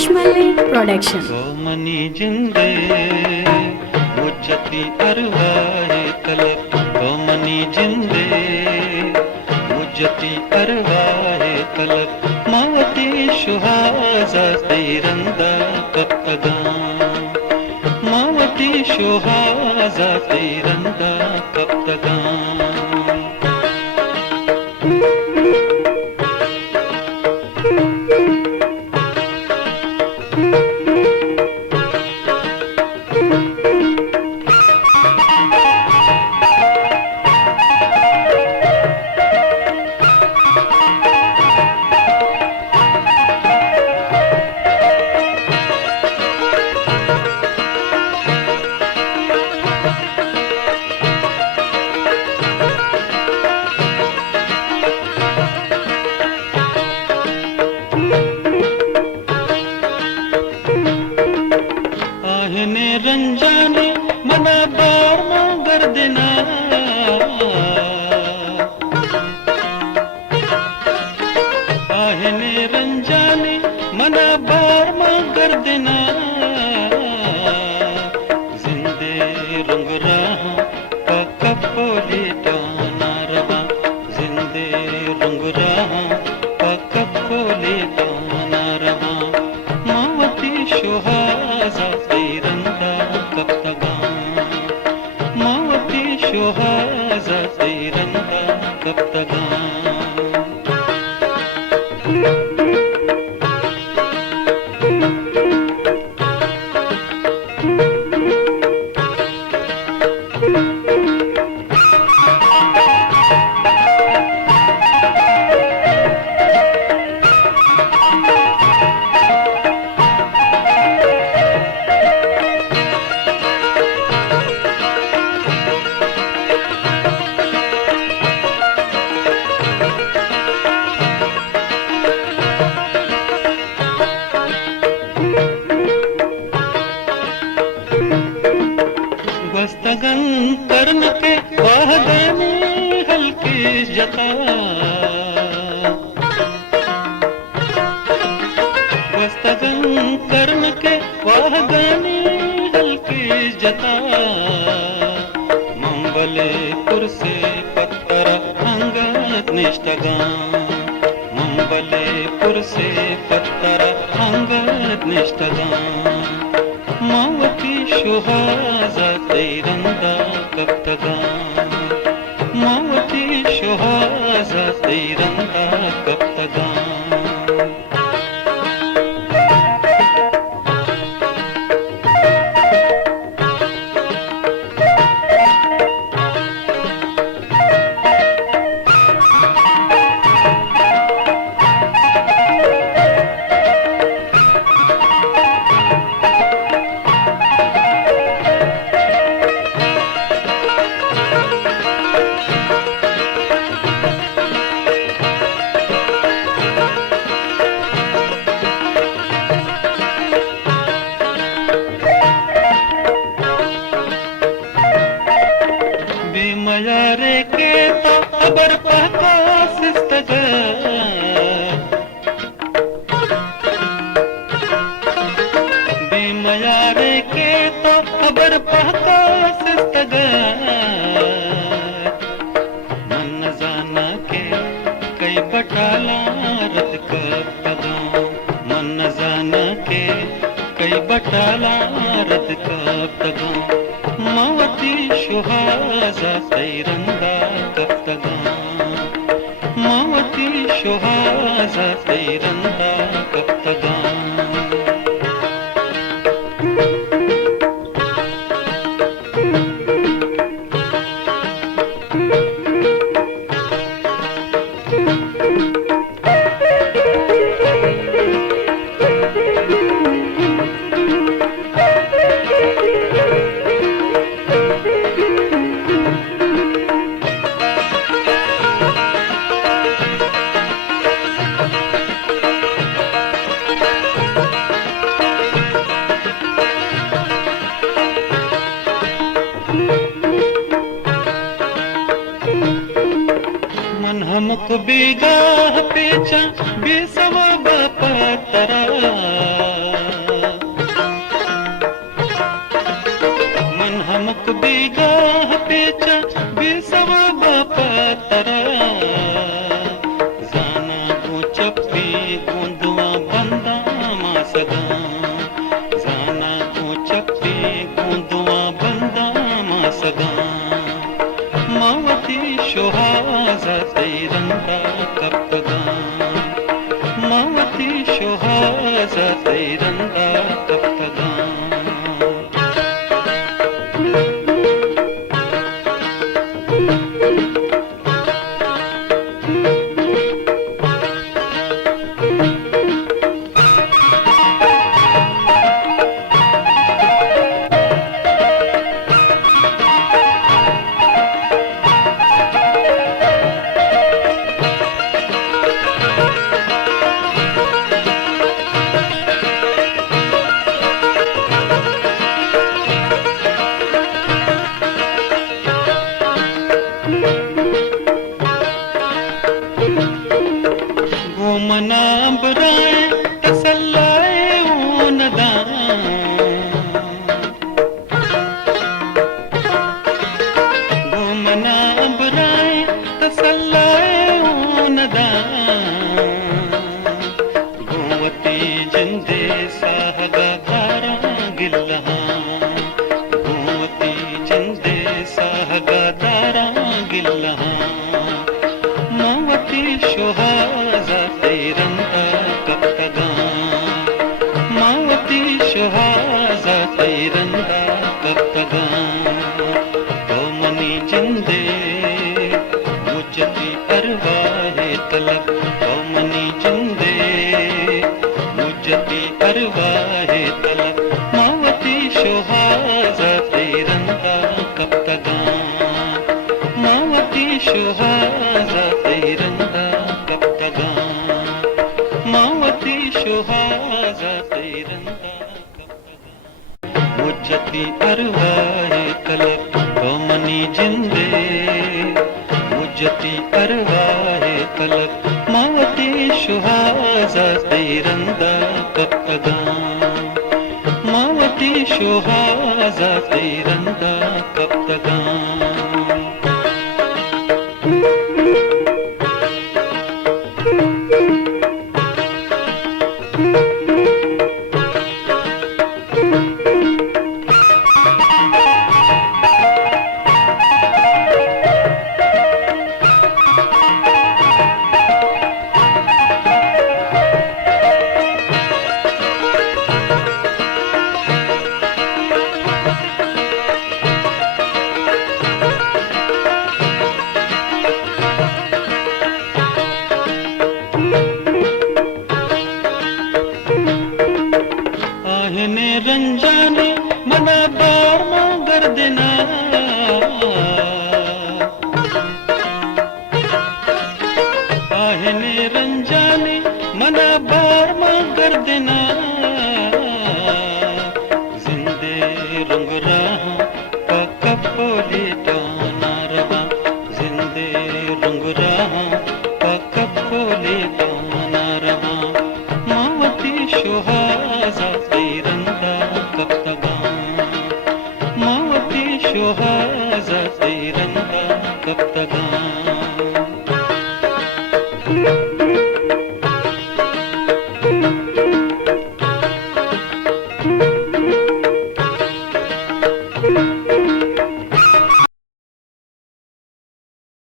Marshmallow Production. Somni जिंदे मुझती अरवाए तलक सोमनी जिंदे मुझती अरवाए तलक मावती शुहाजा तैरंदा कप्तगा मावती शुहाजा तैरंदा कप्तगा आहने रंजाने मना बार मगर देना आहने रंजाने मना बार मगर देना जिंदे रंग रहा पकपोली दाना रवा जिंदे रंग रहा पकपोली दाना रवा मावती शुहाजा तैरंदा कप्तगा मावती शुहाजा तैरंदा कप्तगा गस्तगन करन के वाह गनी हल्की जता गस्तगन करन के वाह गनी हल्की जता मंबलेपुर से पत्थर अंगत निष्ठगा मंबलेपुर से पत्थर अंगत निष्ठगा मावती शुहाजा तैरंदा कप्तगा मावती शुहाजा तैरंदा कप्तगा बेमयारे के तो खबर पका सिस्तग बेमयारे के तो खबर पका सिस्तग मन जाना के कई बटाला रद कप्तगा मन जाना के कई बटाला रद कप्तगा मावती शुहाजा तैरंदा कप्तगा मावती शुहाजा तैरंदा कप्तगा हमको बेगाह पेचा बेसवा बापा तरा बिगाह पेचा बिसवा बापातरा जाना गोचप्पी गोंदवा बंदा मासगा जाना गोचप्पी गोंदवा बंदा मासगा मावती शोहाजा तैरंदा कपगा मावती शोहाजा तैरंदा कपगा गोमना बुराए तसल्लाए ऊनदा गोमना बुराए तसल्लाए ऊनदा गोवती जिंदे साहगा धारा गिल्लहा गोवती जिंदे साहगा धारा गिल्लहा मावती शोहाजा तैरंदा कपगा मावती शोहाजा तैरंदा कपगा मनी जिंदे मुझती अरवाहे तलब मनी जिंदे मुझती अरवाहे तलब मावती शोहाजा तैरंदा कपगा मावती शोहाजा तैरंदा कपगा मावती शोहाजा तैरंदा कपगा मुझती अरवाहे तलब मनी जिंदे मुझती अरवाहे तलब मावती शोहाजा तैरंदा कपगा मावती शोहाजा तैरंदा कपगा आहने रंजाने मना बार मगर देना आहने रंजाने मना बार मगर देना जिंदे रंग रहा पकपोली दाना रहा जिंदे रंग रहा पकपोली दाना रहा मावती शोहाजा तैरंदा कपगा मावती शोहाजा तैरंदा कपगा